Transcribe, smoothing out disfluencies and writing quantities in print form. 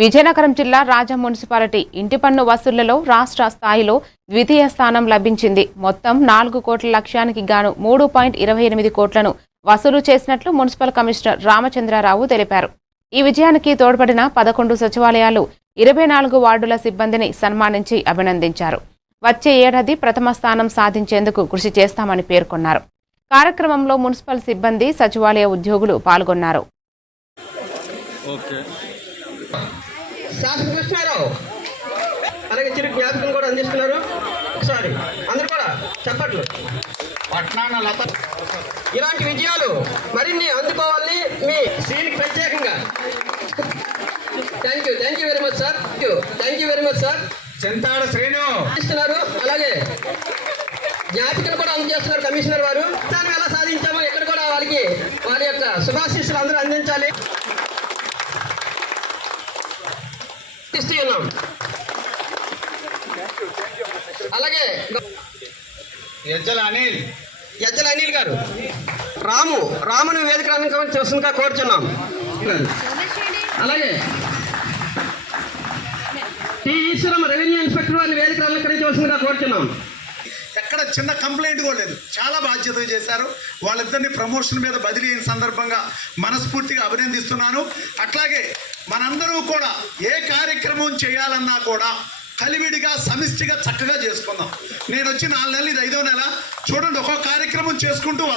విజయనగరం జిల్లా రాజా మున్సిపాలిటీ ఇంటి పన్ను వసూళ్లలో రాష్ట్ర స్థాయిలో ద్వితీయ స్థానం లభించింది. మొత్తం 4 కోట్ల లక్ష్యానికి గాను 3.28 కోట్లను వసూలు చేసినట్లు మున్సిపల్ కమిషనర్ రామచంద్రారావు తెలిపారు. ఈ విజయానికి తోడ్పడిన 11 సచివాలయాలు 24 వార్డుల సిబ్బందిని సన్మానించి అభినందించారు. వచ్చే ఏడాది ప్రథమ స్థానం సాధించేందుకు కృషి చేస్తామని పేర్కొన్నారు. కార్యక్రమంలో మున్సిపల్ సిబ్బంది, సచివాలయ ఉద్యోగులు పాల్గొన్నారు. శాసన కృష్ణారావు అలాగే చిరు జ్ఞాపకం కూడా అందిస్తున్నారు. ఒకసారి అందరూ కూడా చెప్పట్లు. ఇలాంటి విజయాలు మరిన్ని అందుకోవాలని మీ శ్రీనికి ప్రత్యేకంగా thank you very much sir. Thank you very much sir. Chintada Srinu ఇస్తున్నారు. అలాగే జ్ఞాపికను కూడా అందజేస్తున్నారు కమిషనర్ వారు. దాన్ని ఎలా సాధించామో ఎక్కడ కూడా వారి యొక్క శుభాశీస్సులు అందరూ అందించాలి. అలాగే ఎజ్జల అనిల్ గారు రామును వేదిక చూస్తుందిగా కోరుచున్నాం. అలాగే టి ఈశ్వరం రెవెన్యూ ఇన్స్పెక్టర్ వారిని వేదిక అలంకరించవలసిందిగా కోరుచున్నాం. ఎక్కడ చిన్న కంప్లైంట్ కూడా లేదు. చాలా బాధ్యతగా చేశారు. వాళ్ళిద్దరిని ప్రమోషన్ మీద బదిలీ అయిన సందర్భంగా మనస్ఫూర్తిగా అభినందిస్తున్నాను. అట్లాగే మనందరూ కూడా ఏ కార్యక్రమం చేయాలన్నా కూడా కలివిడిగా సమిష్టిగా చక్కగా చేసుకుందాం. నేను వచ్చి 4 నెలలు, ఇది 5వ నెల. చూడండి, ఒక్కొక్క కార్యక్రమం చేసుకుంటూ